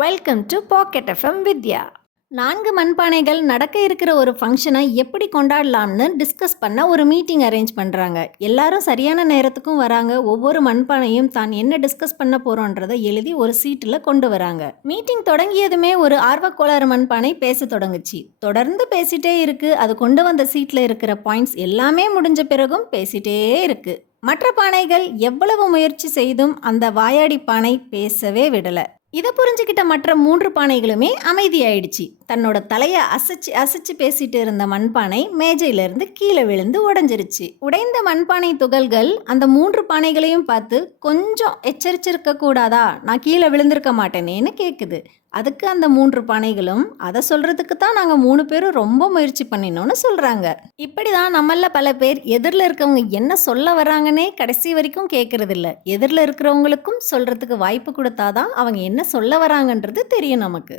Welcome to packet FM வித்யா. 4 மண்பானைகள் நடக்க இருக்கிற ஒரு ஃபங்க்ஷனை எப்படி கொண்டாடலாம்னு டிஸ்கஸ் பண்ண ஒரு மீட்டிங் அரேஞ்ச் பண்ணுறாங்க. எல்லாரும் சரியான நேரத்துக்கும் வராங்க. ஒவ்வொரு மண்பானையும் தான் என்ன டிஸ்கஸ் பண்ண போகிறோன்றதை எழுதி ஒரு சீட்டில் கொண்டு வராங்க. மீட்டிங் தொடங்கியதுமே ஒரு ஆர்வக்கோளாறு மண்பானை பேச தொடங்குச்சு. தொடர்ந்து பேசிட்டே இருக்கு. அது கொண்டு வந்த சீட்டில் இருக்கிற பாயிண்ட்ஸ் எல்லாமே முடிஞ்ச பிறகும் பேசிட்டே இருக்கு. மற்ற பானைகள் எவ்வளவு முயற்சி செய்தும் அந்த வாயாடி பானை பேசவே விடலை. இதை புரிஞ்சுக்கிட்ட மற்ற 3 பானைகளுமே அமைதியாயிடுச்சு. தன்னோட தலையை அசைச்சு அசைச்சு பேசிட்டு இருந்த மண்பானை மேஜையிலிருந்து கீழே விழுந்து உடஞ்சிருச்சு. உடைந்த மண்பானை துகள்கள் அந்த 3 பானைகளையும் பார்த்து, கொஞ்சம் எச்சரிச்சிருக்க கூடாதா, நான் கீழே விழுந்திருக்க மாட்டேனேன்னு கேட்குது. அதுக்கு அந்த 3 பானைகளும், அதை சொல்றதுக்கு தான் நாங்கள் 3 பேரும் ரொம்ப முயற்சி பண்ணினோன்னு சொல்றாங்க. இப்படிதான் நம்மள பல பேர் எதிரில் இருக்கவங்க என்ன சொல்ல வராங்கன்னே கடைசி வரைக்கும் கேட்கறது இல்ல. எதிரில் இருக்கிறவங்களுக்கும் சொல்றதுக்கு வாய்ப்பு கொடுத்தாதான் அவங்க என்ன சொல்ல வராங்கன்றது தெரியும் நமக்கு.